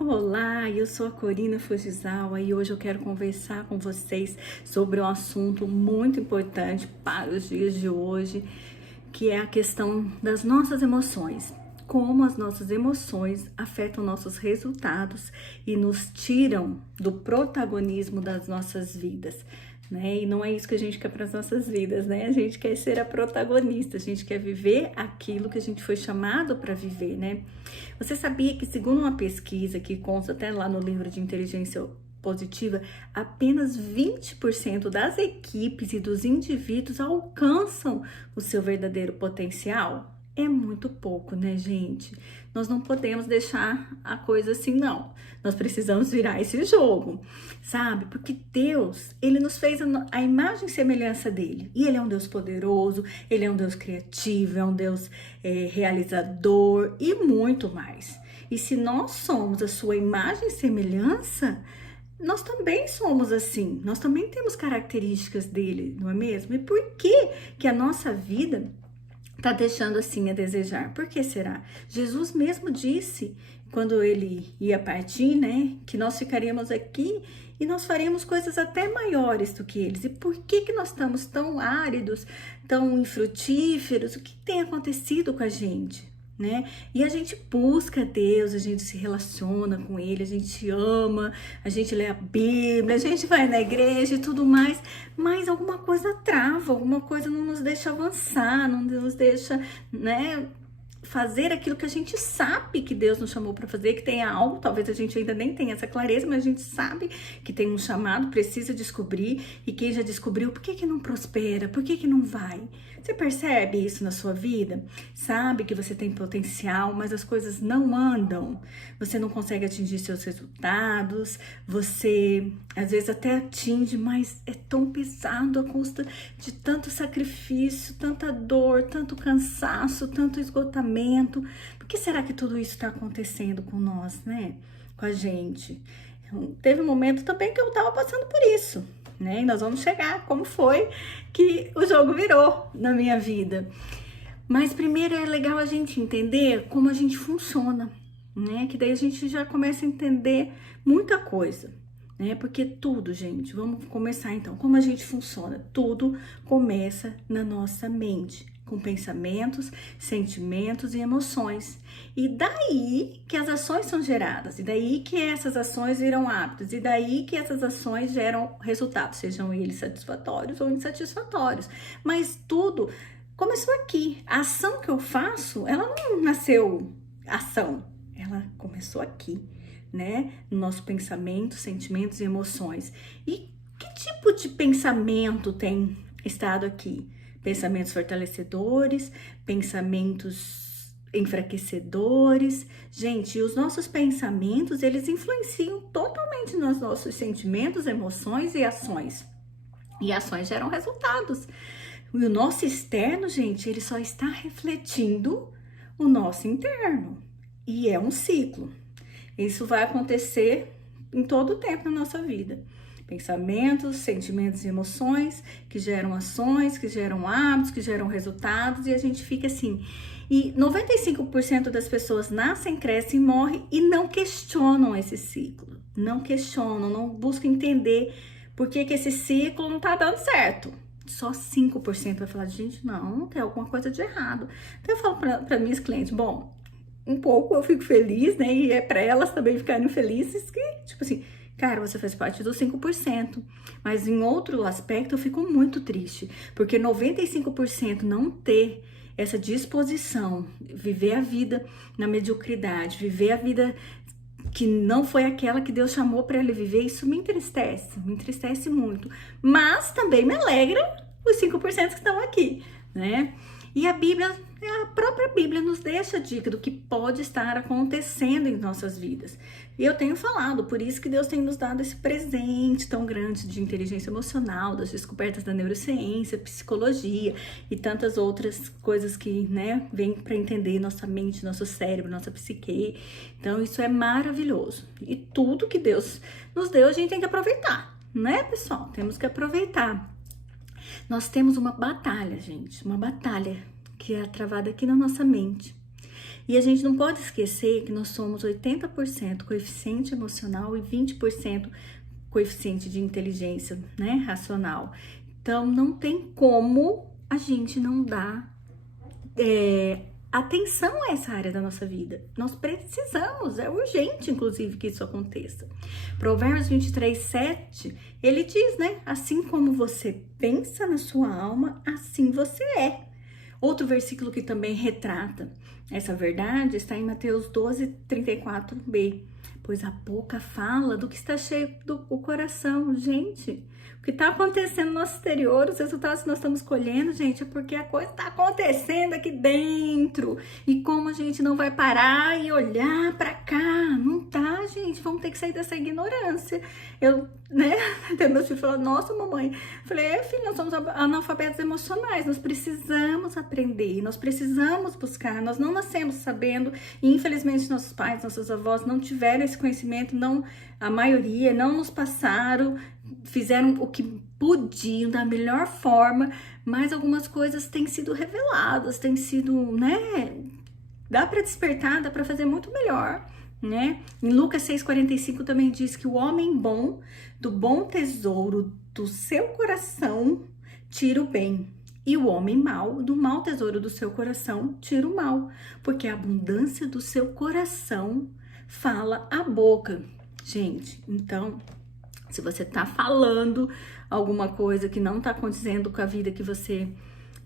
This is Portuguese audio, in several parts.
Olá, eu sou a Corina Fujisawa e hoje eu quero conversar com vocês sobre um assunto muito importante para os dias de hoje, que é a questão das nossas emoções. Como as nossas emoções afetam nossos resultados e nos tiram do protagonismo das nossas vidas, né? E não é isso que a gente quer para as nossas vidas, né? A gente quer ser a protagonista, a gente quer viver aquilo que a gente foi chamado para viver, né? Você sabia que, segundo uma pesquisa que consta até lá no livro de inteligência positiva, apenas 20% das equipes e dos indivíduos alcançam o seu verdadeiro potencial? É muito pouco, né, gente? Nós não podemos deixar a coisa assim, não. Nós precisamos virar esse jogo, sabe? Porque Deus, Ele nos fez a imagem e semelhança dEle. E Ele é um Deus poderoso, Ele é um Deus criativo, é um Deus realizador e muito mais. E se nós somos a sua imagem e semelhança, nós também somos assim. Nós também temos características dele, não é mesmo? E por que a nossa vida tá deixando assim a desejar? Por que será? Jesus mesmo disse, quando ele ia partir, né, que nós ficaríamos aqui e nós faríamos coisas até maiores do que eles. E por que nós estamos tão áridos, tão infrutíferos? O que tem acontecido com a gente? Né? E a gente busca Deus, a gente se relaciona com Ele, a gente ama, a gente lê a Bíblia, a gente vai na igreja e tudo mais, mas alguma coisa trava, alguma coisa não nos deixa avançar, não nos deixa, né, fazer aquilo que a gente sabe que Deus nos chamou para fazer, que tem algo, talvez a gente ainda nem tenha essa clareza, mas a gente sabe que tem um chamado, precisa descobrir, e quem já descobriu, por que não prospera? Por que não vai? Você percebe isso na sua vida? Sabe que você tem potencial, mas as coisas não andam, você não consegue atingir seus resultados, você às vezes até atinge, mas é tão pesado a custa de tanto sacrifício, tanta dor, tanto cansaço, tanto esgotamento. Por que será que tudo isso está acontecendo com nós, né? Com a gente? Teve um momento também que eu estava passando por isso, né? E nós vamos chegar como foi que o jogo virou na minha vida. Mas primeiro é legal a gente entender como a gente funciona, né? Que daí a gente já começa a entender muita coisa, né? Porque tudo, gente, vamos começar então. Como a gente funciona? Tudo começa na nossa mente, com pensamentos, sentimentos e emoções. E daí que as ações são geradas, e daí que essas ações viram hábitos, e daí que essas ações geram resultados, sejam eles satisfatórios ou insatisfatórios. Mas tudo começou aqui. A ação que eu faço, ela não nasceu ação, ela começou aqui, né? No nosso pensamento, sentimentos e emoções. E que tipo de pensamento tem estado aqui? Pensamentos fortalecedores, pensamentos enfraquecedores. Gente, os nossos pensamentos, eles influenciam totalmente nos nossos sentimentos, emoções e ações. E ações geram resultados. E o nosso externo, gente, ele só está refletindo o nosso interno. E é um ciclo. Isso vai acontecer em todo o tempo na nossa vida. Pensamentos, sentimentos e emoções que geram ações, que geram hábitos, que geram resultados, e a gente fica assim. E 95% das pessoas nascem, crescem, morrem e não questionam esse ciclo. Não questionam, não buscam entender por que esse ciclo não tá dando certo. Só 5% vai falar, gente, não, tem alguma coisa de errado. Então eu falo para minhas clientes, bom, um pouco eu fico feliz, né? E é para elas também ficarem felizes que, tipo assim, cara, você faz parte dos 5%. Mas em outro aspecto eu fico muito triste, porque 95% não ter essa disposição, viver a vida na mediocridade, viver a vida que não foi aquela que Deus chamou para ele viver, isso me entristece muito. Mas também me alegra os 5% que estão aqui, né? E a Bíblia, a própria Bíblia nos deixa a dica do que pode estar acontecendo em nossas vidas. E eu tenho falado, por isso que Deus tem nos dado esse presente tão grande de inteligência emocional, das descobertas da neurociência, psicologia e tantas outras coisas que, né, vêm para entender nossa mente, nosso cérebro, nossa psique. Então isso é maravilhoso. E tudo que Deus nos deu, a gente tem que aproveitar, né, pessoal? Temos que aproveitar. Nós temos uma batalha, gente, uma batalha que é travada aqui na nossa mente. E a gente não pode esquecer que nós somos 80% coeficiente emocional e 20% coeficiente de inteligência, né, racional. Então, não tem como a gente não dar atenção a essa área da nossa vida. Nós precisamos, é urgente, inclusive, que isso aconteça. Provérbios 23:7, ele diz, né? Assim como você pensa na sua alma, assim você é. Outro versículo que também retrata essa verdade está em Mateus 12:34b. Pois a boca fala do que está cheio do coração. Gente, o que está acontecendo no nosso exterior, os resultados que nós estamos colhendo, gente, é porque a coisa está acontecendo aqui dentro. E como a gente não vai parar e olhar para cá? Não tá, gente. Vamos ter que sair dessa ignorância. Eu, né, até meu filho falou, nossa, mamãe. Eu falei, filho, nós somos analfabetos emocionais. Nós precisamos aprender, nós precisamos buscar. Nós não nascemos sabendo. E infelizmente nossos pais, nossos avós não tiveram esse conhecimento, não, a maioria não nos passaram, fizeram o que podiam da melhor forma, mas algumas coisas têm sido reveladas, têm sido, né, dá para despertar, dá para fazer muito melhor, né? Em Lucas 6:45 também diz que o homem bom, do bom tesouro do seu coração, tira o bem. E o homem mau, do mau tesouro do seu coração, tira o mal. Porque a abundância do seu coração fala a boca. Gente, então, se você tá falando alguma coisa que não tá acontecendo com a vida que você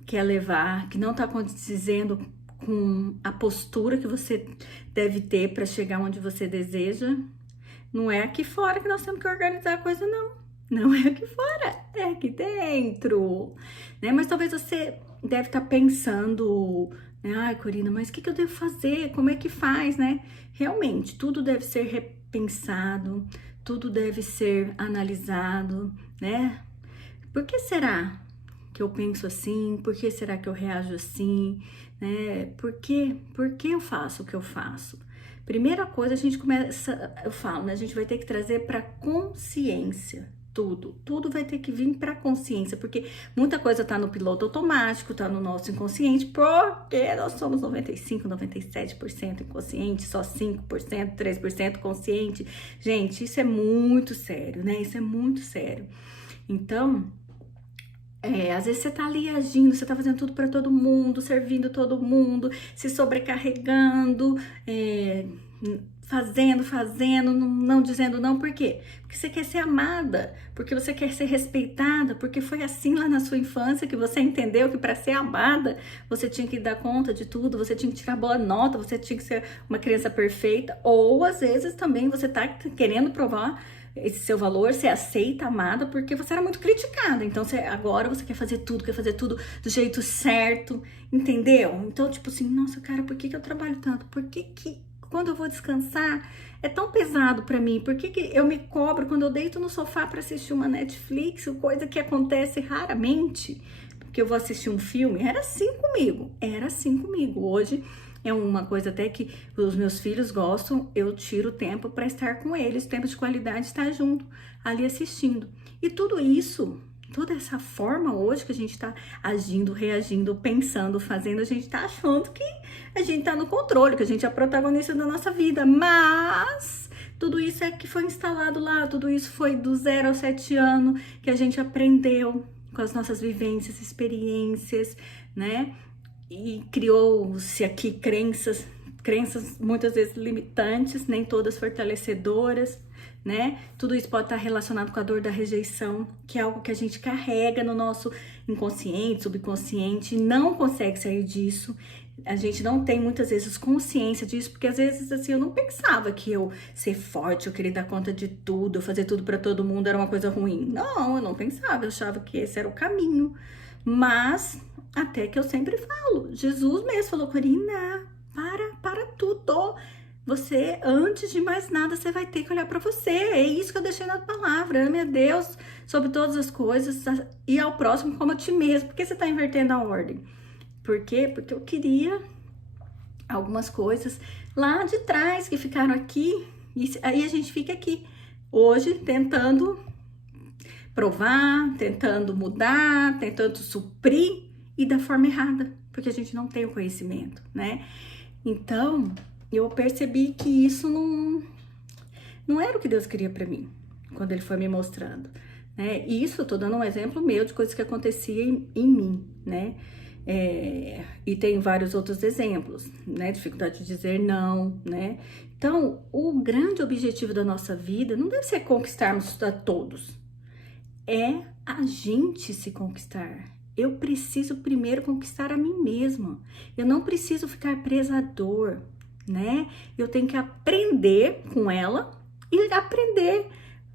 quer levar, que não tá acontecendo com a postura que você deve ter para chegar onde você deseja, não é aqui fora que nós temos que organizar a coisa, não. Não é aqui fora, é aqui dentro, né? Mas talvez você deve estar pensando, né? Ai, Corina, mas o que eu devo fazer? Como é que faz, né? Realmente, tudo deve ser repensado, tudo deve ser analisado, né? Por que será que eu penso assim? Por que será que eu reajo assim? Né? Por que eu faço o que eu faço? Primeira coisa, a gente começa, eu falo, né? A gente vai ter que trazer para consciência. Tudo vai ter que vir para consciência, porque muita coisa tá no piloto automático, tá no nosso inconsciente, porque nós somos 95, 97% inconsciente, só 5%, 3% consciente. Gente, isso é muito sério, né? Isso é muito sério. Então, às vezes você tá ali agindo, você tá fazendo tudo para todo mundo, servindo todo mundo, se sobrecarregando, fazendo, não dizendo não. Por quê? Porque você quer ser amada, porque você quer ser respeitada, porque foi assim lá na sua infância que você entendeu que para ser amada você tinha que dar conta de tudo, você tinha que tirar boa nota, você tinha que ser uma criança perfeita. Ou às vezes também você tá querendo provar esse seu valor, ser aceita, amada, porque você era muito criticada. Então agora você quer fazer tudo do jeito certo, entendeu? Então, tipo assim, nossa, cara, por que eu trabalho tanto? Por que quando eu vou descansar é tão pesado pra mim? Por que eu me cobro quando eu deito no sofá pra assistir uma Netflix, coisa que acontece raramente, porque eu vou assistir um filme? Era assim comigo. Hoje é uma coisa até que os meus filhos gostam, eu tiro tempo para estar com eles, tempo de qualidade, estar junto, ali assistindo. E tudo isso, toda essa forma hoje que a gente tá agindo, reagindo, pensando, fazendo, a gente tá achando que a gente tá no controle, que a gente é protagonista da nossa vida, mas tudo isso é que foi instalado lá, tudo isso foi do 0 aos 7 anos que a gente aprendeu com as nossas vivências, experiências, né? E criou-se aqui crenças muitas vezes limitantes, nem todas fortalecedoras, né? Tudo isso pode estar relacionado com a dor da rejeição, que é algo que a gente carrega no nosso inconsciente, subconsciente, e não consegue sair disso. A gente não tem muitas vezes consciência disso, porque às vezes assim eu não pensava que eu ser forte, eu querer dar conta de tudo, eu fazer tudo para todo mundo era uma coisa ruim. Não, eu não pensava, eu achava que esse era o caminho. Mas até que eu sempre falo, Jesus mesmo falou, Corina, para tudo. Você, antes de mais nada, você vai ter que olhar para você. É isso que eu deixei na palavra. Ame a Deus sobre todas as coisas e ao próximo como a ti mesmo. Por que você está invertendo a ordem? Por quê? Porque eu queria algumas coisas lá de trás que ficaram aqui. E aí a gente fica aqui hoje tentando provar, tentando mudar, tentando suprir e da forma errada, porque a gente não tem o conhecimento, né? Então, eu percebi que isso não era o que Deus queria para mim, quando Ele foi me mostrando, né? E isso, eu tô dando um exemplo meu de coisas que aconteciam em mim, né? E tem vários outros exemplos, né? Dificuldade de dizer não, né? Então, o grande objetivo da nossa vida não deve ser conquistarmos a todos, é a gente se conquistar. Eu preciso primeiro conquistar a mim mesma. Eu não preciso ficar presa à dor, né? Eu tenho que aprender com ela e aprender,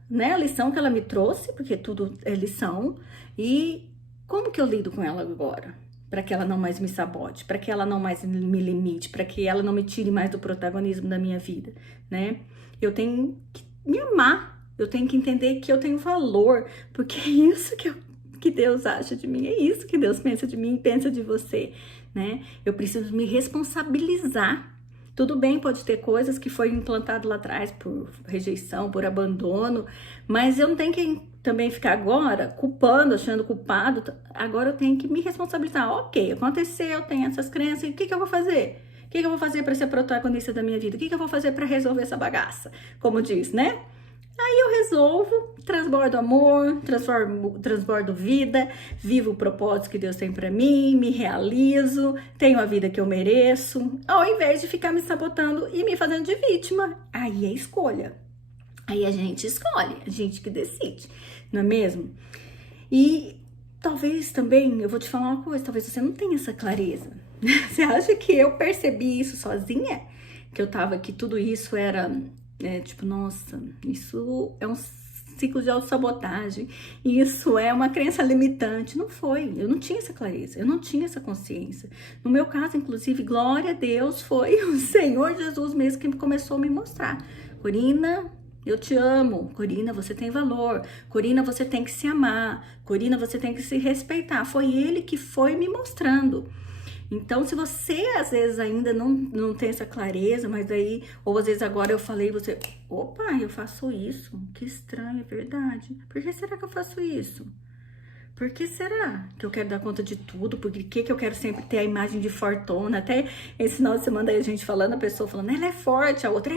né, a lição que ela me trouxe, porque tudo é lição, e como que eu lido com ela agora? Para que ela não mais me sabote, para que ela não mais me limite, para que ela não me tire mais do protagonismo da minha vida, né? Eu tenho que me amar, eu tenho que entender que eu tenho valor, porque é isso que Deus acha de mim, é isso que Deus pensa de mim e pensa de você, né? Eu preciso me responsabilizar. Tudo bem, pode ter coisas que foi implantado lá atrás por rejeição, por abandono, mas eu não tenho que também ficar agora culpando, achando culpado. Agora eu tenho que me responsabilizar. Ok, aconteceu, eu tenho essas crenças, e o que eu vou fazer? O que eu vou fazer para ser protagonista da minha vida? O que eu vou fazer para resolver essa bagaça? Como diz, né? Aí eu resolvo, transbordo amor, transbordo vida, vivo o propósito que Deus tem pra mim, me realizo, tenho a vida que eu mereço, ao invés de ficar me sabotando e me fazendo de vítima. Aí é escolha. Aí a gente escolhe, a gente que decide, não é mesmo? E talvez também, eu vou te falar uma coisa, talvez você não tenha essa clareza. Você acha que eu percebi isso sozinha? Que tudo isso era... tipo, nossa, isso é um ciclo de autossabotagem, isso é uma crença limitante. Não foi, eu não tinha essa clareza, eu não tinha essa consciência. No meu caso, inclusive, glória a Deus, foi o Senhor Jesus mesmo que começou a me mostrar. Corina, eu te amo. Corina, você tem valor. Corina, você tem que se amar. Corina, você tem que se respeitar. Foi Ele que foi me mostrando. Então, se você às vezes ainda não tem essa clareza, mas aí, ou às vezes agora eu falei, você, opa, eu faço isso, que estranho, é verdade. Por que será que eu faço isso? Por que será que eu quero dar conta de tudo? Por que eu quero sempre ter a imagem de fortuna? Até esse final de semana aí a gente falando, a pessoa falando, ela é forte, a outra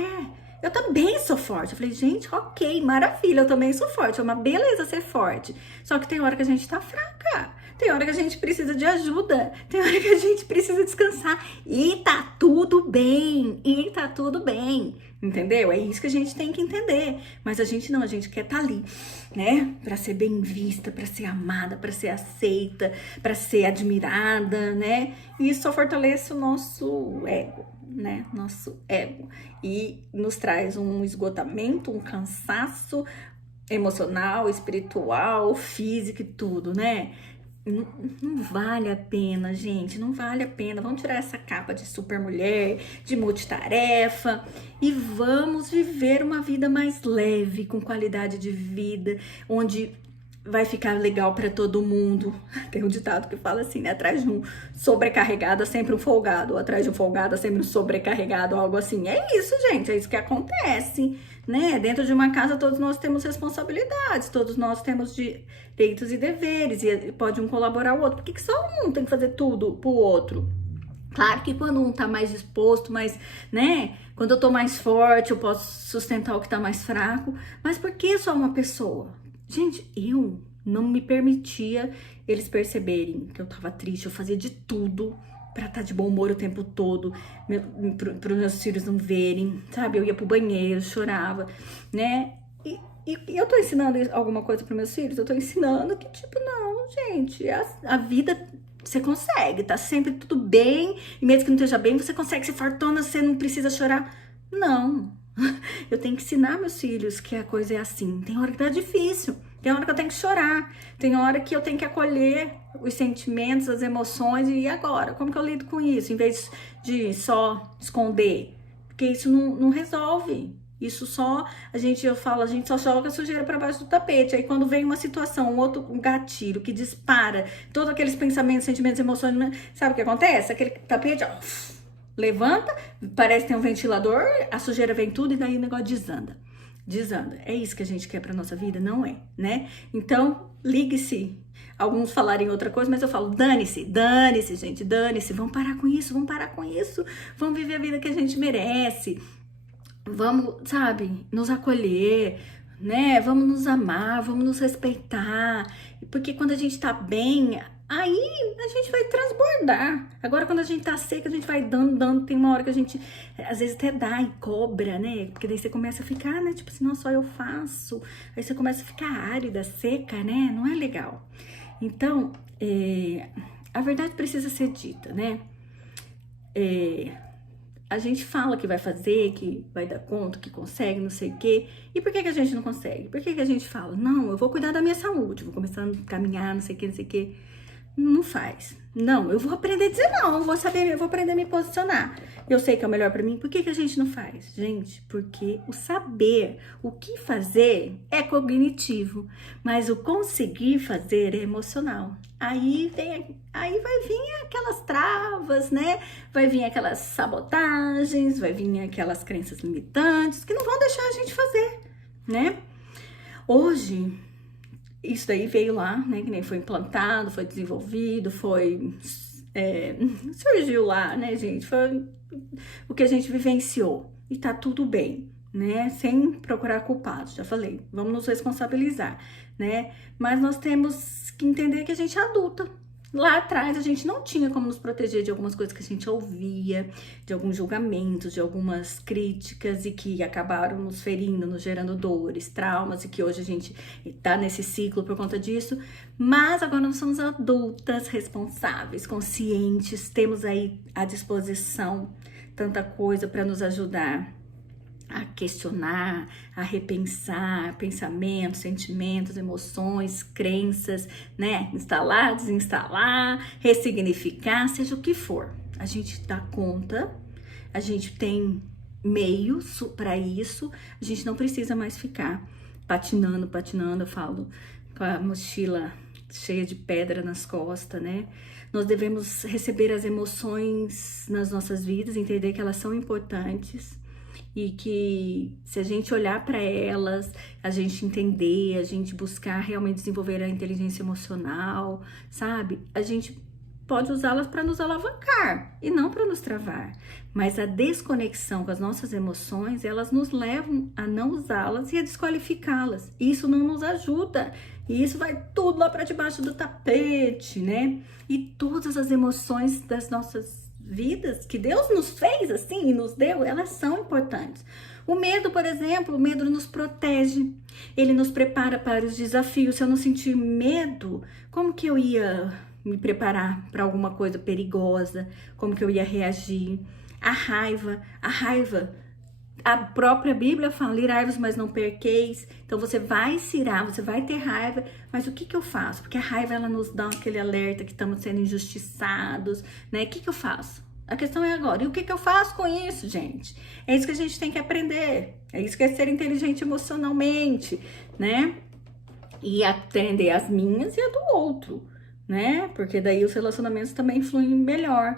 eu também sou forte. Eu falei, gente, ok, maravilha, eu também sou forte, é uma beleza ser forte. Só que tem hora que a gente tá fraca. Tem hora que a gente precisa de ajuda, tem hora que a gente precisa descansar e tá tudo bem, entendeu? É isso que a gente tem que entender, mas a gente não, a gente quer estar ali, né? Pra ser bem vista, pra ser amada, pra ser aceita, pra ser admirada, né? E isso só fortalece o nosso ego, né? Nosso ego, e nos traz um esgotamento, um cansaço emocional, espiritual, físico e tudo, né? Não vale a pena, gente, não vale a pena. Vamos tirar essa capa de super mulher, de multitarefa e vamos viver uma vida mais leve, com qualidade de vida, onde vai ficar legal para todo mundo. Tem um ditado que fala assim, né? Atrás de um sobrecarregado é sempre um folgado, ou atrás de um folgado é sempre um sobrecarregado, algo assim. É isso, gente, é isso que acontece, né? Dentro de uma casa todos nós temos responsabilidades, todos nós temos direitos e deveres, e pode um colaborar o outro. Por que só um tem que fazer tudo pro outro? Claro que quando um tá mais disposto, mas, né? Quando eu tô mais forte, eu posso sustentar o que tá mais fraco. Mas por que só uma pessoa? Gente, eu não me permitia eles perceberem que eu tava triste. Eu fazia de tudo pra estar de bom humor o tempo todo, para os meus filhos não verem, sabe? Eu ia pro banheiro, chorava, né? E eu tô ensinando alguma coisa pros meus filhos? Eu tô ensinando que, tipo, não, gente, a vida você consegue, tá sempre tudo bem, e mesmo que não esteja bem, você consegue ser fortuna, você não precisa chorar. Não. Eu tenho que ensinar meus filhos que a coisa é assim. Tem hora que tá difícil, tem hora que eu tenho que chorar, tem hora que eu tenho que acolher os sentimentos, as emoções, e agora? Como que eu lido com isso? Em vez de só esconder, porque isso não resolve. Isso só, a gente só joga a sujeira para baixo do tapete. Aí quando vem uma situação, um gatilho que dispara todos aqueles pensamentos, sentimentos, emoções, sabe o que acontece? Aquele tapete, ó, levanta, parece que tem um ventilador, a sujeira vem tudo e daí o negócio desanda. desanda. É isso que a gente quer pra nossa vida? Não é, né? Então, ligue-se. Alguns falarem outra coisa, mas eu falo, dane-se, gente, dane-se. Vamos parar com isso, vamos parar com isso. Vamos viver a vida que a gente merece. Vamos, sabe, nos acolher, né? Vamos nos amar, vamos nos respeitar. Porque quando a gente tá bem, aí a gente vai transbordar. Agora, quando a gente tá seca, a gente vai dando. Tem uma hora que a gente, às vezes, até dá e cobra, né? Porque daí você começa a ficar, né? Tipo assim, não, só eu faço. Aí você começa a ficar árida, seca, né? Não é legal. Então, a verdade precisa ser dita, né? A gente fala que vai fazer, que vai dar conta, que consegue, não sei o quê. E por que a gente não consegue? Por que a gente fala, não, eu vou cuidar da minha saúde, vou começar a caminhar, não sei o quê, não sei o quê. Não faz. Não, eu vou aprender a dizer não, eu vou aprender a me posicionar. Eu sei que é o melhor pra mim. Por que a gente não faz? Gente, porque o saber, o que fazer é cognitivo, mas o conseguir fazer é emocional. Aí vai vir aquelas travas, né? Vai vir aquelas sabotagens, vai vir aquelas crenças limitantes que não vão deixar a gente fazer, né? Hoje, isso daí veio lá, né? Que nem foi implantado, foi desenvolvido, surgiu lá, né, gente? Foi o que a gente vivenciou. E tá tudo bem, né? Sem procurar culpados, já falei. Vamos nos responsabilizar, né? Mas nós temos que entender que a gente é adulta. Lá atrás a gente não tinha como nos proteger de algumas coisas que a gente ouvia, de alguns julgamentos, de algumas críticas e que acabaram nos ferindo, nos gerando dores, traumas e que hoje a gente tá nesse ciclo por conta disso. Mas agora nós somos adultas, responsáveis, conscientes, temos aí à disposição tanta coisa para nos ajudar a questionar, a repensar pensamentos, sentimentos, emoções, crenças, né? Instalar, desinstalar, ressignificar, seja o que for. A gente dá conta, a gente tem meios para isso, a gente não precisa mais ficar patinando, eu falo, com a mochila cheia de pedra nas costas, né? Nós devemos receber as emoções nas nossas vidas, entender que elas são importantes, e que se a gente olhar para elas, a gente entender, a gente buscar realmente desenvolver a inteligência emocional, sabe? A gente pode usá-las para nos alavancar e não para nos travar. Mas a desconexão com as nossas emoções, elas nos levam a não usá-las e a desqualificá-las. Isso não nos ajuda. E isso vai tudo lá para debaixo do tapete, né? E todas as emoções das nossas vidas que Deus nos fez assim e nos deu, elas são importantes. O medo, por exemplo, o medo nos protege, ele nos prepara para os desafios. Se eu não sentir medo, como que eu ia me preparar para alguma coisa perigosa? Como que eu ia reagir? A raiva, a própria Bíblia fala, irai-vos, mas não perqueis. Então você vai se irar, você vai ter raiva, mas o que eu faço? Porque a raiva, ela nos dá aquele alerta que estamos sendo injustiçados, né? O que eu faço? A questão é agora, e o que eu faço com isso, gente? É isso que a gente tem que aprender, é isso que é ser inteligente emocionalmente, né? E atender as minhas e a do outro, né? Porque daí os relacionamentos também fluem melhor,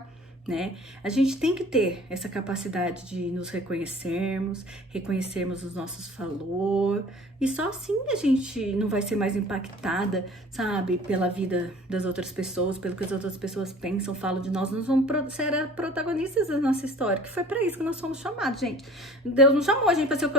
né? A gente tem que ter essa capacidade de nos reconhecermos os nossos valores, e só assim a gente não vai ser mais impactada, sabe, pela vida das outras pessoas, pelo que as outras pessoas pensam, falam de nós. Nós vamos ser protagonistas da nossa história, que foi para isso que nós fomos chamados, gente. Deus não chamou a gente para ser o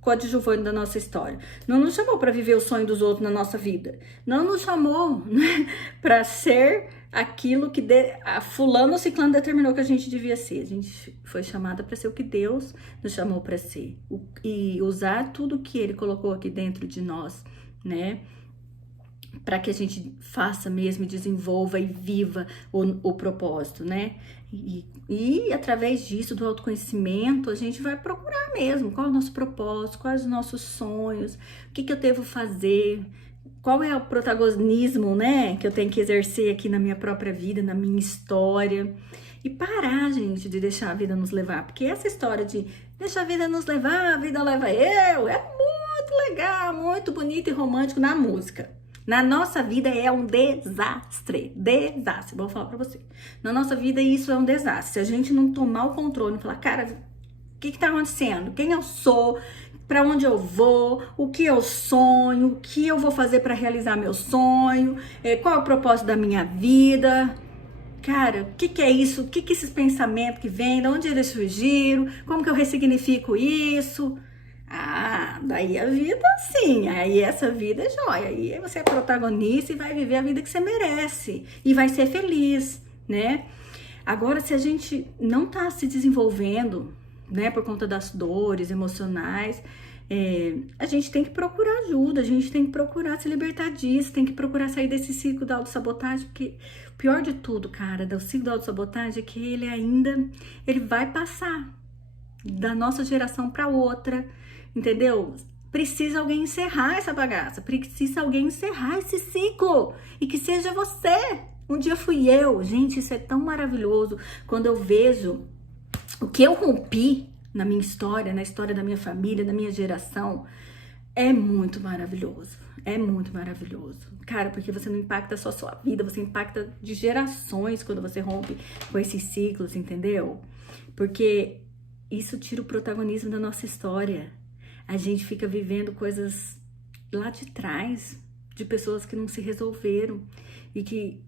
coadjuvante da nossa história, não nos chamou para viver o sonho dos outros na nossa vida, não nos chamou, né, para ser aquilo que a fulano ou ciclano determinou que a gente devia ser. A gente foi chamada para ser o que Deus nos chamou para ser, e usar tudo que Ele colocou aqui dentro de nós, né, para que a gente faça mesmo, desenvolva e viva o propósito, né? E através disso, do autoconhecimento, a gente vai procurar mesmo qual é o nosso propósito, quais os nossos sonhos, o que eu devo fazer, qual é o protagonismo, né, que eu tenho que exercer aqui na minha própria vida, na minha história. E parar, gente, de deixar a vida nos levar. Porque essa história de deixar a vida nos levar, a vida leva eu, é muito legal, muito bonito e romântico na música. Na nossa vida é um desastre. Desastre, vou falar pra você. Na nossa vida isso é um desastre. Se a gente não tomar o controle, não falar, cara, que tá acontecendo? Quem eu sou? Para onde eu vou? O que eu sonho? O que eu vou fazer para realizar meu sonho? Qual é o propósito da minha vida? Cara, o que é isso? O que esses pensamentos que vêm? De onde eles surgiram? Como que eu ressignifico isso? Ah, daí a vida sim, aí essa vida é jóia, aí você é protagonista e vai viver a vida que você merece e vai ser feliz, né? Agora, se a gente não tá se desenvolvendo, né, por conta das dores emocionais, a gente tem que procurar ajuda, a gente tem que procurar se libertar disso, tem que procurar sair desse ciclo da autossabotagem, porque o pior de tudo, cara, do ciclo da autossabotagem é que ele vai passar da nossa geração para outra, entendeu? Precisa alguém encerrar essa bagaça, precisa alguém encerrar esse ciclo, e que seja você. Um dia fui eu, gente, isso é tão maravilhoso, quando eu vejo o que eu rompi na minha história, na história da minha família, da minha geração, é muito maravilhoso, cara, porque você não impacta só a sua vida, você impacta de gerações quando você rompe com esses ciclos, entendeu? Porque isso tira o protagonismo da nossa história, a gente fica vivendo coisas lá de trás, de pessoas que não se resolveram e que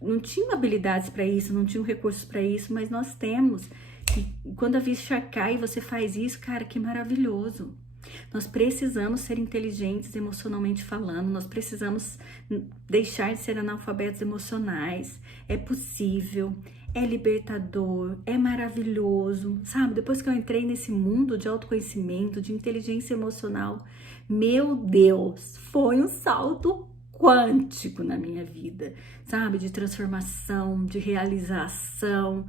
não tinham habilidades para isso, não tinham recursos para isso, mas nós temos. E quando a ficha cai e você faz isso, cara, que maravilhoso. Nós precisamos ser inteligentes emocionalmente falando, nós precisamos deixar de ser analfabetos emocionais. É possível, é libertador, é maravilhoso, sabe? Depois que eu entrei nesse mundo de autoconhecimento, de inteligência emocional, meu Deus, foi um salto quântico na minha vida, sabe? De transformação, de realização,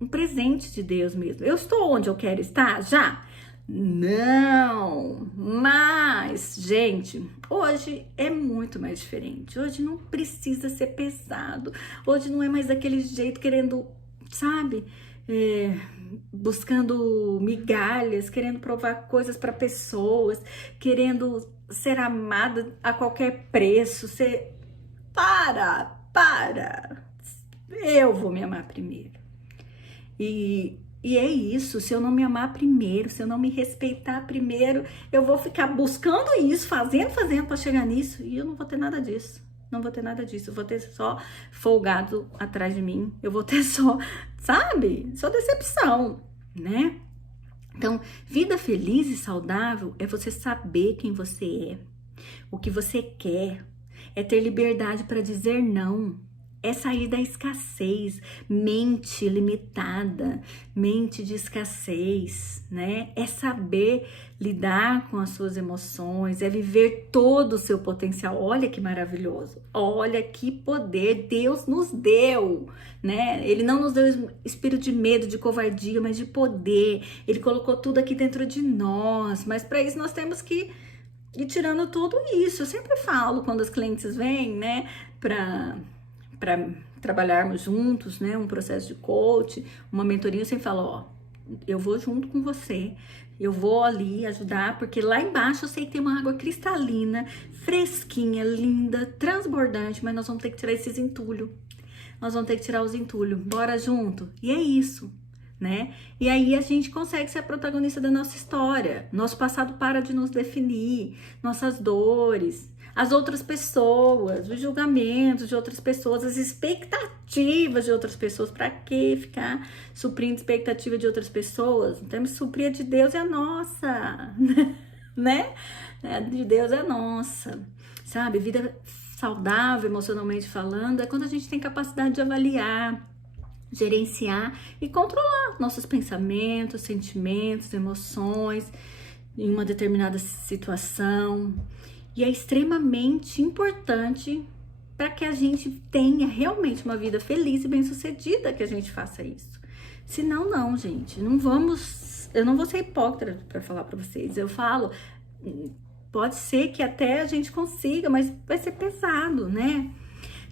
um presente de Deus mesmo. Eu estou onde eu quero estar já? Não, mas, gente, hoje é muito mais diferente. Hoje não precisa ser pesado. Hoje não é mais daquele jeito querendo, sabe? Buscando migalhas, querendo provar coisas para pessoas, querendo ser amada a qualquer preço. Para. Eu vou me amar primeiro. E é isso, se eu não me amar primeiro, se eu não me respeitar primeiro, eu vou ficar buscando isso, fazendo para chegar nisso, e eu não vou ter nada disso. Não vou ter nada disso, eu vou ter só folgado atrás de mim, eu vou ter só, sabe? Só decepção, né? Então, vida feliz e saudável é você saber quem você é, o que você quer, é ter liberdade para dizer não. É sair da escassez, mente limitada, mente de escassez, né? É saber lidar com as suas emoções, é viver todo o seu potencial. Olha que maravilhoso, olha que poder Deus nos deu, né? Ele não nos deu espírito de medo, de covardia, mas de poder. Ele colocou tudo aqui dentro de nós, mas para isso nós temos que ir tirando tudo isso. Eu sempre falo quando os clientes vêm, né, para trabalharmos juntos, né, um processo de coach, uma mentoria, eu sempre falo, ó, eu vou junto com você, eu vou ali ajudar, porque lá embaixo eu sei que tem uma água cristalina, fresquinha, linda, transbordante, mas nós vamos ter que tirar esses entulhos, nós vamos ter que tirar os entulhos, bora junto, e é isso, né? E aí a gente consegue ser a protagonista da nossa história, nosso passado para de nos definir, nossas dores, as outras pessoas, os julgamentos de outras pessoas, as expectativas de outras pessoas. Para que ficar suprindo expectativa de outras pessoas? Temos que suprir a de Deus e a nossa, né? A de Deus é a nossa, sabe? Vida saudável, emocionalmente falando, é quando a gente tem capacidade de avaliar, gerenciar e controlar nossos pensamentos, sentimentos, emoções em uma determinada situação. E é extremamente importante para que a gente tenha realmente uma vida feliz e bem-sucedida que a gente faça isso. Senão, não, gente, não vamos... Eu não vou ser hipócrita para falar para vocês. Eu falo, pode ser que até a gente consiga, mas vai ser pesado, né?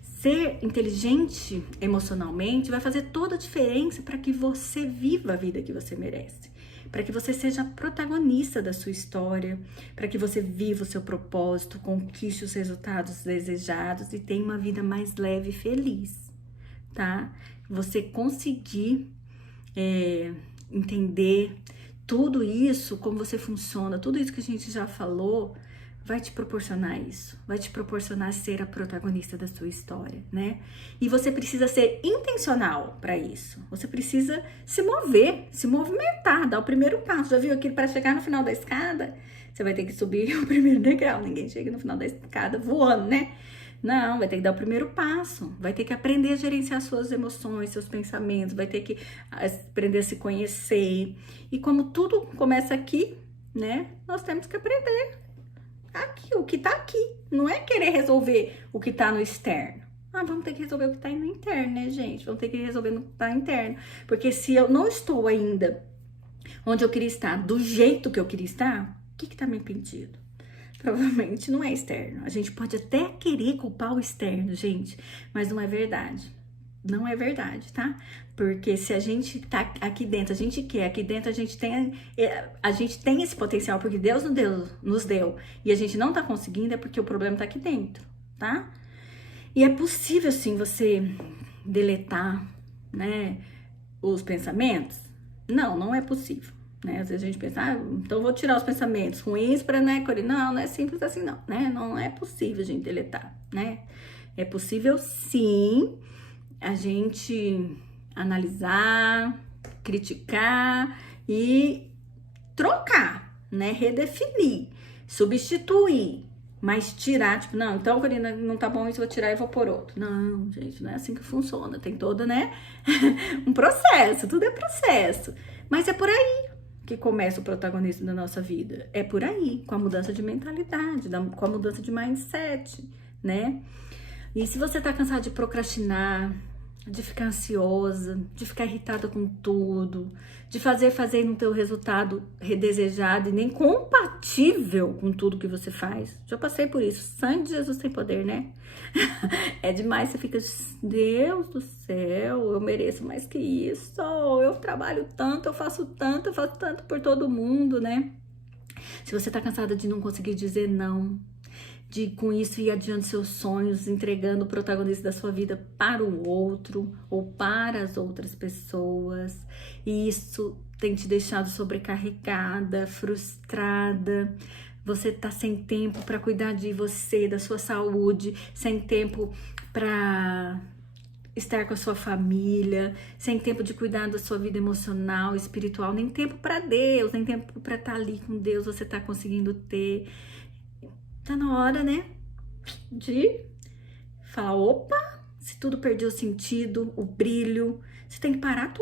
Ser inteligente emocionalmente vai fazer toda a diferença para que você viva a vida que você merece. Para que você seja protagonista da sua história, para que você viva o seu propósito, conquiste os resultados desejados e tenha uma vida mais leve e feliz, tá? Você conseguir entender tudo isso, como você funciona, tudo isso que a gente já falou, vai te proporcionar isso, vai te proporcionar ser a protagonista da sua história, né? E você precisa ser intencional para isso. Você precisa se mover, se movimentar, dar o primeiro passo. Já viu aqui, para chegar no final da escada, você vai ter que subir o primeiro degrau. Ninguém chega no final da escada voando, né? Não, vai ter que dar o primeiro passo, vai ter que aprender a gerenciar suas emoções, seus pensamentos, vai ter que aprender a se conhecer. E como tudo começa aqui, né? Nós temos que aprender aqui, o que tá aqui. Não é querer resolver o que tá no externo. Vamos ter que resolver o que tá no interno, né, gente? Vamos ter que resolver o que tá interno. Porque se eu não estou ainda onde eu queria estar, do jeito que eu queria estar, o que tá me impedindo? Provavelmente não é externo. A gente pode até querer culpar o externo, gente, mas não é verdade. Não é verdade, tá? Porque se a gente tá aqui dentro, a gente quer, aqui dentro a gente tem esse potencial, porque Deus nos deu, e a gente não tá conseguindo, é porque o problema tá aqui dentro, tá? E é possível, sim, você deletar, né, os pensamentos? Não, não é possível. Né? Às vezes a gente pensa, então eu vou tirar os pensamentos ruins para, né, Corina? Não é simples assim, não, né? Não é possível a gente deletar, né? É possível, sim, a gente analisar, criticar e trocar, né? Redefinir, substituir, mas tirar, tipo, não, então, Corina, não tá bom isso, eu vou tirar e vou pôr outro. Não, gente, não é assim que funciona. Tem todo, né, um processo, tudo é processo. Mas é por aí que começa o protagonismo da nossa vida. É por aí, com a mudança de mentalidade, com a mudança de mindset, né? E se você tá cansado de procrastinar, de ficar ansiosa, de ficar irritada com tudo, de fazer e não ter o resultado desejado e nem compatível com tudo que você faz. Já passei por isso. Sangue de Jesus tem poder, né? É demais, você fica, Deus do céu, eu mereço mais que isso. Eu trabalho tanto, eu faço tanto por todo mundo, né? Se você tá cansada de não conseguir dizer não, de com isso ir adiante seus sonhos, entregando o protagonista da sua vida para o outro ou para as outras pessoas, e isso tem te deixado sobrecarregada, frustrada. Você tá sem tempo para cuidar de você, da sua saúde, sem tempo para estar com a sua família, sem tempo de cuidar da sua vida emocional, espiritual, nem tempo para Deus, nem tempo para estar ali com Deus você tá conseguindo ter. Tá na hora, né, de falar, opa, se tudo perdeu o sentido, o brilho, você tem que parar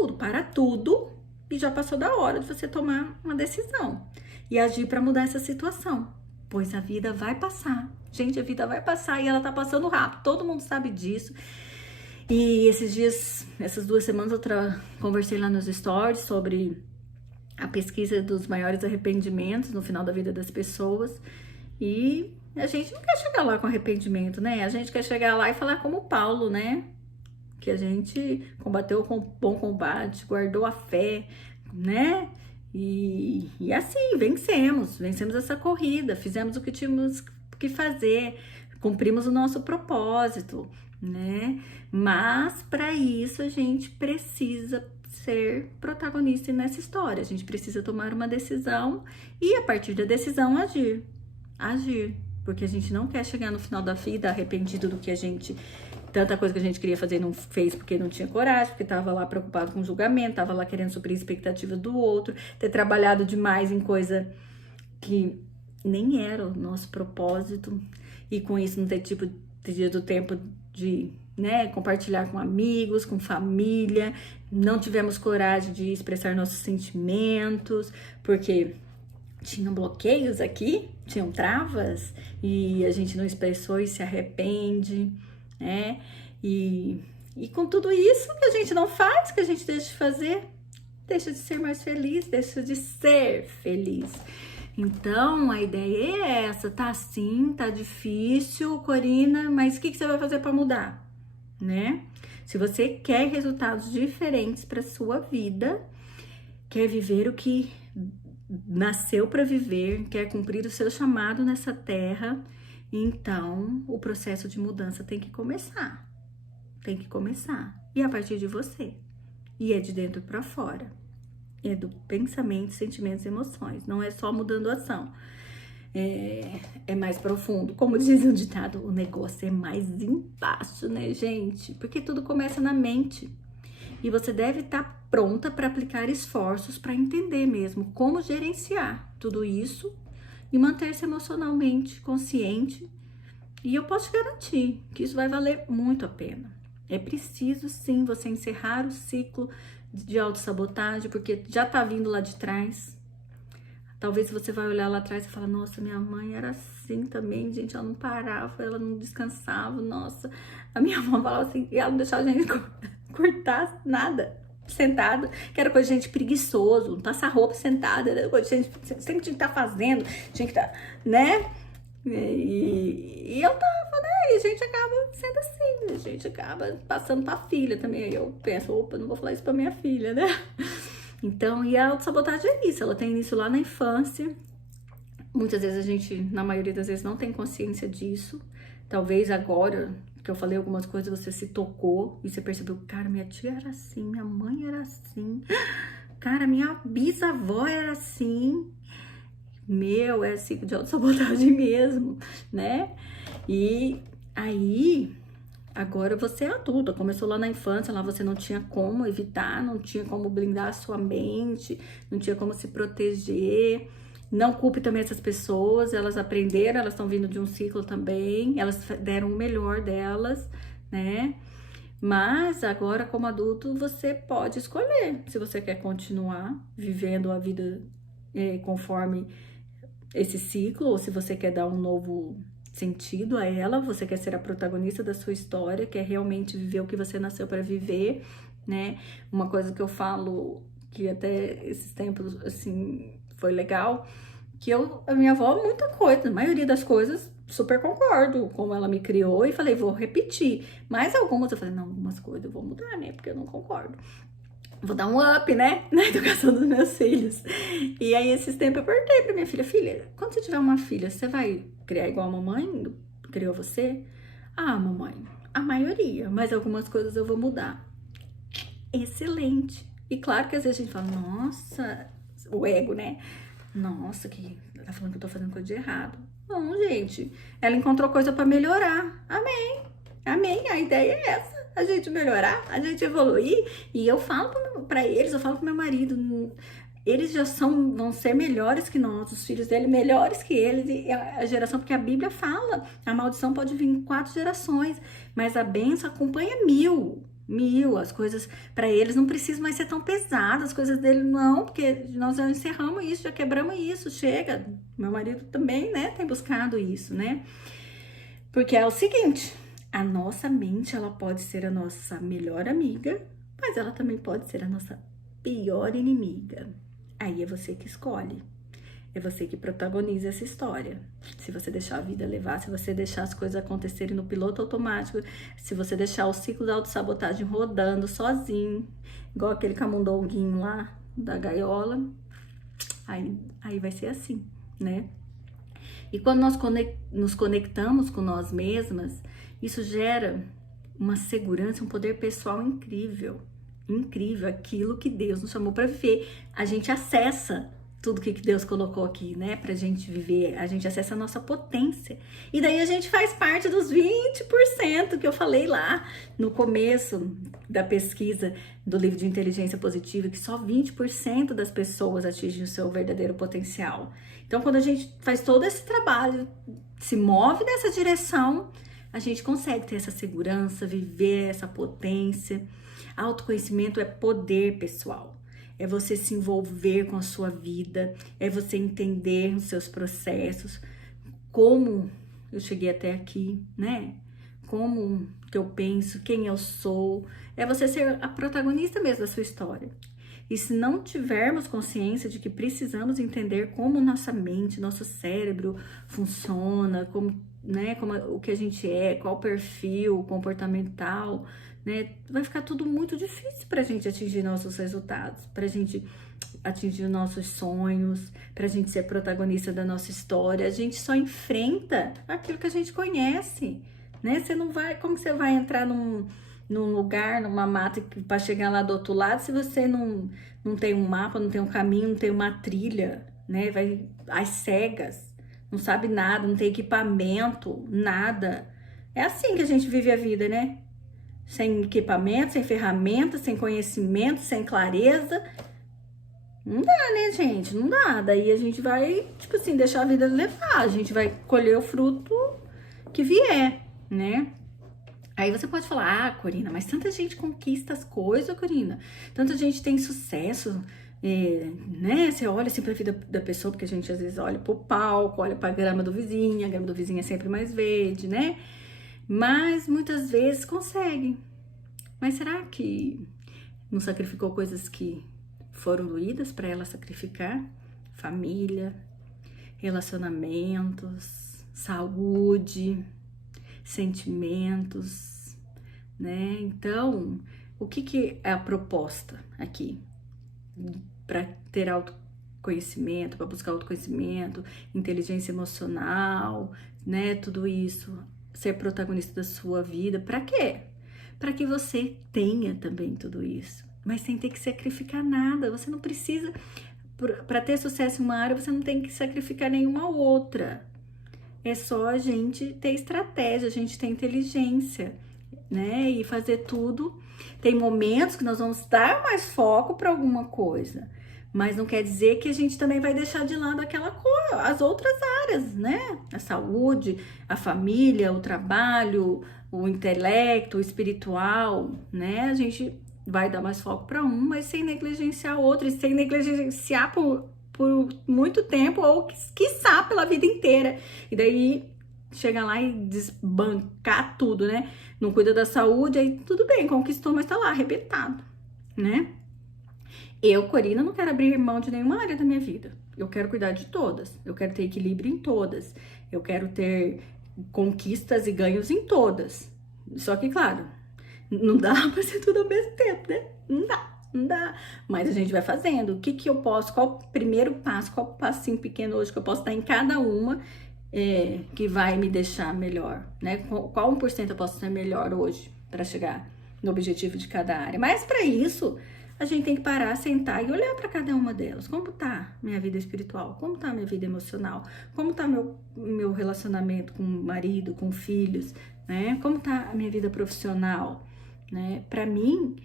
tudo e já passou da hora de você tomar uma decisão e agir para mudar essa situação, pois a vida vai passar. Gente, a vida vai passar e ela tá passando rápido, todo mundo sabe disso. E esses dias, essas 2 semanas, conversei lá nos stories sobre a pesquisa dos maiores arrependimentos no final da vida das pessoas. E a gente não quer chegar lá com arrependimento, né? A gente quer chegar lá e falar como Paulo, né? Que a gente combateu com bom combate, guardou a fé, né? E assim, vencemos essa corrida, fizemos o que tínhamos que fazer, cumprimos o nosso propósito, né? Mas para isso a gente precisa ser protagonista nessa história, a gente precisa tomar uma decisão e a partir da decisão agir, porque a gente não quer chegar no final da vida arrependido do que a gente, tanta coisa que a gente queria fazer não fez porque não tinha coragem, porque tava lá preocupado com o julgamento, tava lá querendo suprir a expectativa do outro, ter trabalhado demais em coisa que nem era o nosso propósito e com isso não ter tido tempo de, né, compartilhar com amigos, com família, não tivemos coragem de expressar nossos sentimentos, porque tinham bloqueios aqui, tinham travas e a gente não expressou e se arrepende, né? E com tudo isso que a gente não faz, que a gente deixa de fazer, deixa de ser mais feliz, deixa de ser feliz. Então, a ideia é essa, tá assim, tá difícil, Corina, mas o que você vai fazer para mudar, né? Se você quer resultados diferentes para sua vida, quer viver o que nasceu para viver, quer cumprir o seu chamado nessa terra, então o processo de mudança tem que começar. Tem que começar. E a partir de você. E é de dentro para fora. é do pensamento, sentimentos e emoções. Não é só mudando a ação. É mais profundo. Como diz o ditado, o negócio é mais embaixo, né, gente? Porque tudo começa na mente. E você deve estar pronta para aplicar esforços para entender mesmo como gerenciar tudo isso e manter-se emocionalmente consciente. E eu posso te garantir que isso vai valer muito a pena. É preciso sim você encerrar o ciclo de autossabotagem, porque já tá vindo lá de trás. Talvez você vai olhar lá atrás e falar, nossa, minha mãe era assim também, gente, ela não parava, ela não descansava, nossa. A minha avó falava assim, e ela não deixava a gente cortar nada, sentado, que era coisa de gente preguiçoso, passar roupa sentada, era coisa de gente, sempre tinha que estar fazendo, tinha que estar, né? E eu tava, né? E a gente acaba sendo assim, a gente acaba passando pra filha também. Aí eu penso, opa, não vou falar isso pra minha filha, né? Então, e a autossabotagem é isso, ela tem início lá na infância. Muitas vezes a gente, na maioria das vezes, não tem consciência disso. Talvez agora que eu falei algumas coisas, você se tocou e você percebeu, cara, minha tia era assim, minha mãe era assim, cara, minha bisavó era assim. Meu, é ciclo de autossabotagem mesmo, né? E aí, agora você é adulta, começou lá na infância, lá você não tinha como evitar, não tinha como blindar a sua mente, não tinha como se proteger. Não culpe também essas pessoas, elas aprenderam, elas estão vindo de um ciclo também, elas deram o melhor delas, né? Mas agora, como adulto, você pode escolher se você quer continuar vivendo a vida conforme esse ciclo, ou se você quer dar um novo sentido a ela, você quer ser a protagonista da sua história, quer realmente viver o que você nasceu para viver, né? Uma coisa que eu falo, que até esses tempos, assim, foi legal, que a minha avó, muita coisa, a maioria das coisas, super concordo, como ela me criou, e falei, vou repetir, mas algumas eu falei, não, algumas coisas eu vou mudar, né, porque eu não concordo. Vou dar um up, né, na educação dos meus filhos. E aí, esses tempos, eu perguntei pra minha filha, filha, quando você tiver uma filha, você vai criar igual a mamãe criou você? Ah, mamãe, a maioria, mas algumas coisas eu vou mudar. Excelente. E claro que às vezes a gente fala, nossa, o ego, né? Nossa, que tá falando que eu tô fazendo coisa de errado. Não, gente, ela encontrou coisa pra melhorar. Amém. Amém. A ideia é essa. A gente melhorar, a gente evoluir. E eu falo pra eles, eu falo pro meu marido, eles já vão ser melhores que nós, os filhos dele melhores que eles, e a geração, porque a Bíblia fala, a maldição pode vir em 4 gerações, mas a bênção acompanha 1000, as coisas para eles não precisam mais ser tão pesadas, as coisas dele não, porque nós já encerramos isso, já quebramos isso, chega. Meu marido também, né, tem buscado isso, né? Porque é o seguinte, a nossa mente, ela pode ser a nossa melhor amiga, mas ela também pode ser a nossa pior inimiga. Aí é você que escolhe. É você que protagoniza essa história. Se você deixar a vida levar, se você deixar as coisas acontecerem no piloto automático, se você deixar o ciclo da autossabotagem rodando sozinho, igual aquele camundonguinho lá da gaiola, aí vai ser assim, né? E quando nós nos conectamos com nós mesmas, isso gera uma segurança, um poder pessoal incrível. Incrível, aquilo que Deus nos chamou para viver. A gente acessa tudo que Deus colocou aqui, né, pra gente viver, a gente acessa a nossa potência. E daí a gente faz parte dos 20% que eu falei lá no começo da pesquisa do livro de inteligência positiva, que só 20% das pessoas atingem o seu verdadeiro potencial. Então, quando a gente faz todo esse trabalho, se move nessa direção, a gente consegue ter essa segurança, viver essa potência. Autoconhecimento é poder pessoal. É você se envolver com a sua vida, é você entender os seus processos, como eu cheguei até aqui, né? Como que eu penso, quem eu sou. É você ser a protagonista mesmo da sua história. E se não tivermos consciência de que precisamos entender como nossa mente, nosso cérebro funciona, como o que a gente é, qual o perfil comportamental, né? Vai ficar tudo muito difícil pra gente atingir nossos resultados, pra gente atingir nossos sonhos, pra gente ser protagonista da nossa história. A gente só enfrenta aquilo que a gente conhece, né? Você não vai, como você vai entrar num lugar, numa mata, para chegar lá do outro lado, se você não tem um mapa, não tem um caminho, não tem uma trilha, né? Vai às cegas, não sabe nada, não tem equipamento, nada. É assim que a gente vive a vida, né? Sem equipamento, sem ferramentas, sem conhecimento, sem clareza. Não dá, né, gente? Não dá. Daí a gente vai, tipo assim, deixar a vida levar. A gente vai colher o fruto que vier, né? Aí você pode falar, Corina, mas tanta gente conquista as coisas, Corina. Tanta gente tem sucesso, né? Você olha assim pra vida da pessoa, porque a gente às vezes olha pro palco, olha pra grama do vizinho, a grama do vizinho é sempre mais verde, né? Mas muitas vezes consegue. Mas será que não sacrificou coisas que foram doídas para ela sacrificar? Família, relacionamentos, saúde, sentimentos, né? Então, o que é a proposta aqui? Para ter autoconhecimento, para buscar autoconhecimento, inteligência emocional, né? Tudo isso, ser protagonista da sua vida, para quê? Para que você tenha também tudo isso, mas sem ter que sacrificar nada. Você não precisa, para ter sucesso em uma área, você não tem que sacrificar nenhuma outra. É só a gente ter estratégia, a gente ter inteligência, né? E fazer tudo. Tem momentos que nós vamos dar mais foco para alguma coisa, mas não quer dizer que a gente também vai deixar de lado aquela coisa, as outras áreas, né? A saúde, a família, o trabalho, o intelecto, o espiritual, né? A gente vai dar mais foco para um, mas sem negligenciar o outro, e sem negligenciar por muito tempo, ou quiçá pela vida inteira. E daí chega lá e desbancar tudo, né? Não cuida da saúde, aí tudo bem, conquistou, mas tá lá, arrebentado, né? Eu, Corina, não quero abrir mão de nenhuma área da minha vida. Eu quero cuidar de todas. Eu quero ter equilíbrio em todas. Eu quero ter conquistas e ganhos em todas. Só que, claro, não dá pra ser tudo ao mesmo tempo, né? Não dá. Mas a gente vai fazendo. O que eu posso, qual o primeiro passo, qual o passinho pequeno hoje que eu posso dar em cada uma que vai me deixar melhor, né? Qual 1% eu posso ser melhor hoje para chegar no objetivo de cada área? Mas para isso, a gente tem que parar, sentar e olhar para cada uma delas. Como tá minha vida espiritual? Como tá minha vida emocional? Como tá meu relacionamento com o marido, com filhos, né? Como tá a minha vida profissional, né? Para mim,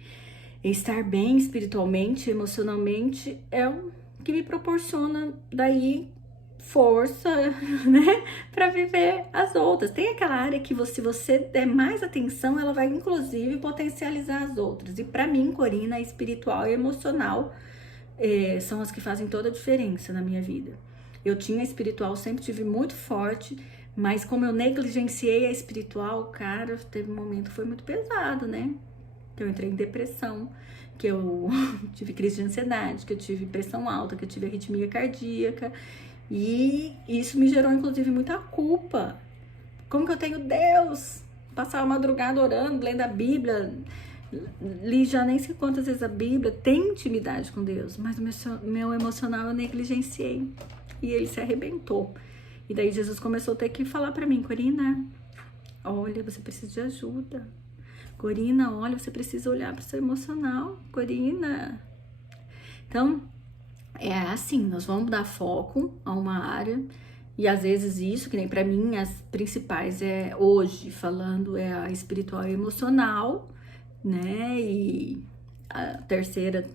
estar bem espiritualmente, emocionalmente, é o que me proporciona daí força, né, para viver as outras. Tem aquela área que se você der mais atenção, ela vai inclusive potencializar as outras. E para mim, Corina, a espiritual e emocional são as que fazem toda a diferença na minha vida. Eu tinha a espiritual, sempre tive muito forte, mas como eu negligenciei a espiritual, cara, teve um momento que foi muito pesado, né? Que eu entrei em depressão, que eu tive crise de ansiedade, que eu tive pressão alta, que eu tive arritmia cardíaca. E isso me gerou, inclusive, muita culpa. Como que eu tenho Deus? Passar a madrugada orando, lendo a Bíblia, li já nem sei quantas vezes a Bíblia, tem intimidade com Deus, mas o meu emocional eu negligenciei. E ele se arrebentou. E daí Jesus começou a ter que falar pra mim, Corina, olha, você precisa de ajuda. Corina, olha, você precisa olhar pro seu emocional. Corina. Então, é assim, nós vamos dar foco a uma área e às vezes isso, que nem pra mim, as principais hoje falando é a espiritual e emocional, né? E a terceira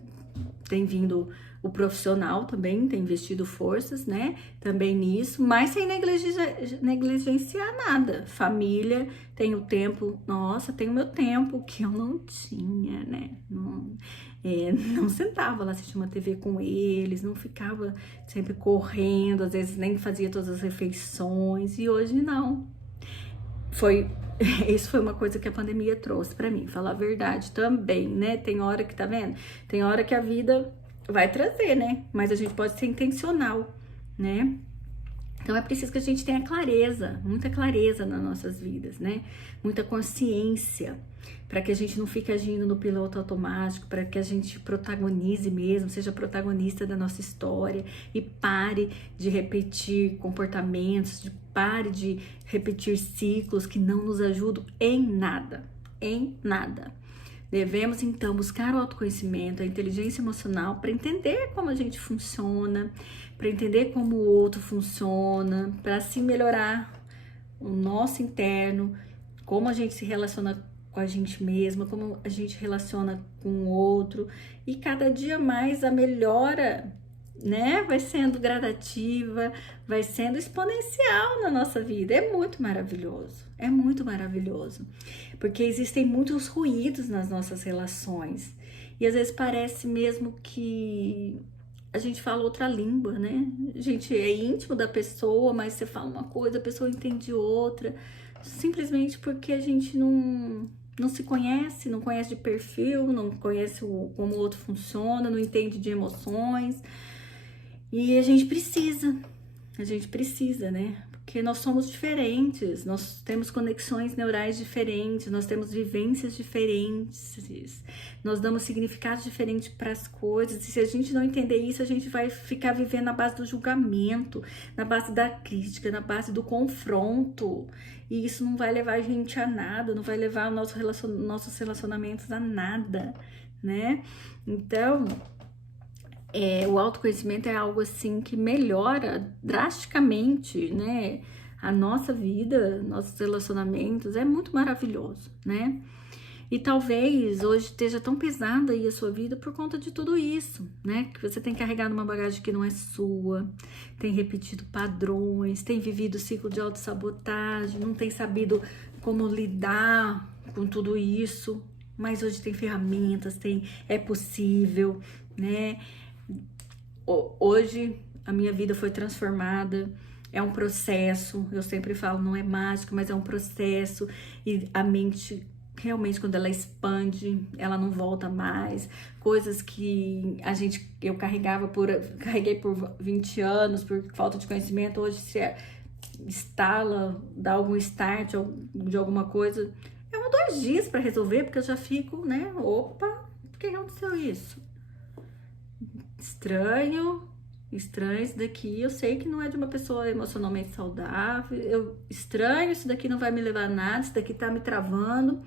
tem vindo o profissional também, tem investido forças, né? Também nisso, mas sem negligenciar nada. Família, tem o tempo, nossa, tem o meu tempo que eu não tinha, né? Não sentava lá assistir uma TV com eles, não ficava sempre correndo, às vezes nem fazia todas as refeições, e hoje não. Isso foi uma coisa que a pandemia trouxe pra mim, falar a verdade também, né? Tem hora que, tá vendo? Tem hora que a vida vai trazer, né? Mas a gente pode ser intencional, né? Então é preciso que a gente tenha clareza, muita clareza nas nossas vidas, né? Muita consciência, para que a gente não fique agindo no piloto automático, para que a gente protagonize mesmo, seja protagonista da nossa história e pare de repetir comportamentos, pare de repetir ciclos que não nos ajudam em nada, em nada. Devemos, então, buscar o autoconhecimento, a inteligência emocional, para entender como a gente funciona, para entender como o outro funciona, para assim melhorar o nosso interno, como a gente se relaciona com a gente mesma, como a gente relaciona com o outro, e cada dia mais a melhora, né, vai sendo gradativa, vai sendo exponencial na nossa vida. É muito maravilhoso, porque existem muitos ruídos nas nossas relações, e às vezes parece mesmo que a gente fala outra língua, né? A gente é íntimo da pessoa, mas você fala uma coisa, a pessoa entende outra, simplesmente porque a gente não se conhece, não conhece de perfil, não conhece como o outro funciona, não entende de emoções. E a gente precisa, né? Porque nós somos diferentes, nós temos conexões neurais diferentes, nós temos vivências diferentes, nós damos significados diferentes para as coisas. E se a gente não entender isso, a gente vai ficar vivendo na base do julgamento, na base da crítica, na base do confronto. E isso não vai levar a gente a nada, não vai levar nossos relacionamentos a nada, né? Então, o autoconhecimento é algo assim que melhora drasticamente, né, a nossa vida, nossos relacionamentos, é muito maravilhoso, né? E talvez hoje esteja tão pesada aí a sua vida por conta de tudo isso, né? Que você tem carregado uma bagagem que não é sua, tem repetido padrões, tem vivido ciclo de autossabotagem, não tem sabido como lidar com tudo isso, mas hoje tem ferramentas, é possível, né? Hoje a minha vida foi transformada, é um processo, eu sempre falo, não é mágico, mas é um processo, e a mente realmente, quando ela expande, ela não volta mais. Coisas que eu carreguei por 20 anos por falta de conhecimento, hoje se instala, dá algum start de alguma coisa, é 2 dias para resolver, porque eu já fico, né, opa, por que aconteceu isso? Estranho isso daqui, eu sei que não é de uma pessoa emocionalmente saudável, estranho, isso daqui não vai me levar a nada, isso daqui tá me travando,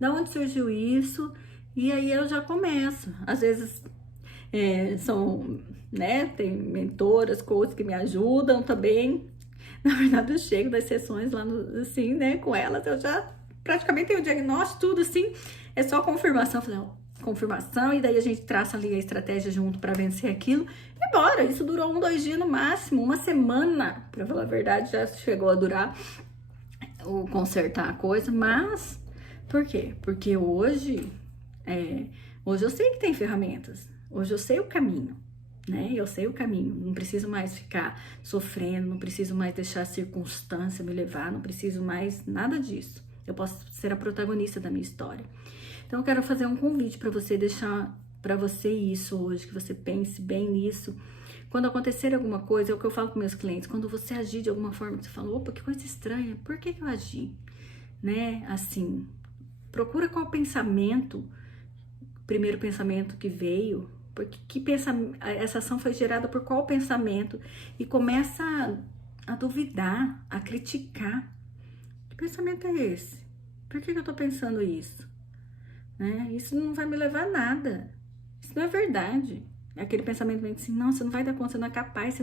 da onde surgiu isso? E aí eu já começo, às vezes são, né, tem mentoras, coaches que me ajudam também, na verdade eu chego das sessões lá, assim, né, com elas, eu já praticamente tenho o diagnóstico, tudo assim, é só confirmação, falei, confirmação, e daí a gente traça ali a estratégia junto para vencer aquilo, e bora, isso durou 1, 2 dias no máximo, uma semana, para falar a verdade, já chegou a durar o consertar a coisa, mas por quê? Porque hoje eu sei que tem ferramentas, hoje eu sei o caminho, né? Eu sei o caminho, não preciso mais ficar sofrendo, não preciso mais deixar a circunstância me levar, não preciso mais nada disso, eu posso ser a protagonista da minha história. Então eu quero fazer um convite para você, deixar para você isso hoje, que você pense bem nisso. Quando acontecer alguma coisa, é o que eu falo com meus clientes, quando você agir de alguma forma, você fala, opa, que coisa estranha, por que eu agi? Né? Assim, procura qual pensamento, primeiro pensamento que veio, porque essa ação foi gerada por qual pensamento, e começa a duvidar, a criticar. Que pensamento é esse? Por que eu tô pensando isso? Né? Isso não vai me levar a nada. Isso não é verdade. Aquele pensamento vem assim, não, você não vai dar conta, você não é capaz,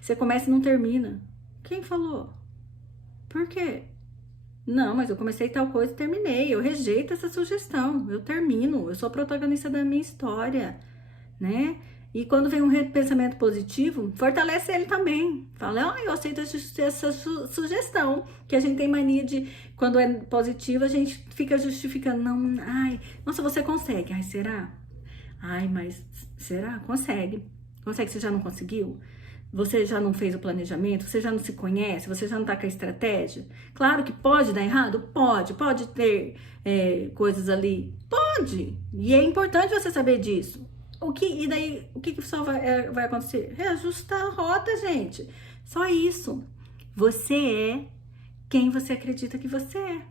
você começa e não termina. Quem falou? Por quê? Não, mas eu comecei tal coisa e terminei. Eu rejeito essa sugestão. Eu termino. Eu sou a protagonista da minha história, né? E quando vem um pensamento positivo, fortalece ele também. Fala, eu aceito essa sugestão. Que a gente tem mania de, quando é positivo, a gente fica justificando. Não, nossa, você consegue. Será? Mas será? Consegue. Consegue, você já não conseguiu? Você já não fez o planejamento? Você já não se conhece? Você já não tá com a estratégia? Claro que pode dar errado? Pode ter coisas ali? Pode! E é importante você saber disso. E daí, o que só vai acontecer? Reajustar a rota, gente. Só isso. Você é quem você acredita que você é,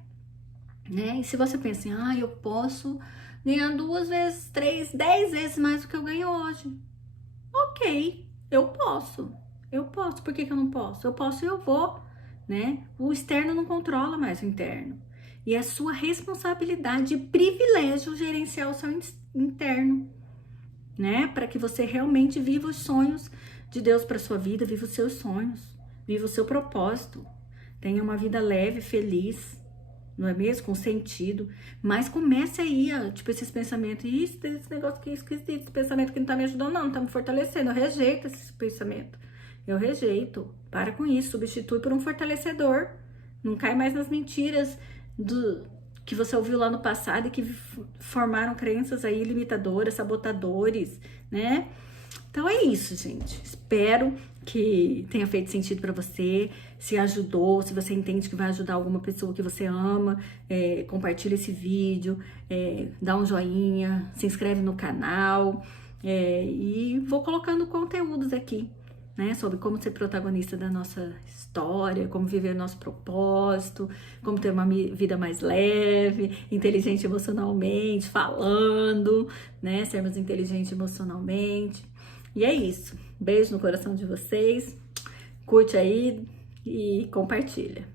né? E se você pensa assim, eu posso ganhar 2 vezes, 3, 10 vezes mais do que eu ganho hoje. Ok, eu posso. Por que eu não posso? Eu posso e eu vou, né? O externo não controla mais o interno. E é sua responsabilidade e privilégio gerenciar o seu interno, né? Para que você realmente viva os sonhos de Deus para sua vida, viva os seus sonhos, viva o seu propósito. Tenha uma vida leve, feliz, não é mesmo? Com sentido. Mas comece aí, tipo, esses pensamentos. Isso, esse negócio aqui, esquisito, esse pensamento que não tá me ajudando, não tá me fortalecendo. Eu rejeito esse pensamento. Eu rejeito. Para com isso, substitui por um fortalecedor. Não cai mais nas mentiras que você ouviu lá no passado e que formaram crenças aí limitadoras, sabotadores, né? Então é isso, gente. Espero que tenha feito sentido para você, se ajudou, se você entende que vai ajudar alguma pessoa que você ama, compartilha esse vídeo, dá um joinha, se inscreve no canal, e vou colocando conteúdos aqui, né, sobre como ser protagonista da nossa história, como viver nosso propósito, como ter uma vida mais leve, inteligente emocionalmente, falando, né, sermos inteligentes emocionalmente. E é isso. Beijo no coração de vocês. Curte aí e compartilha.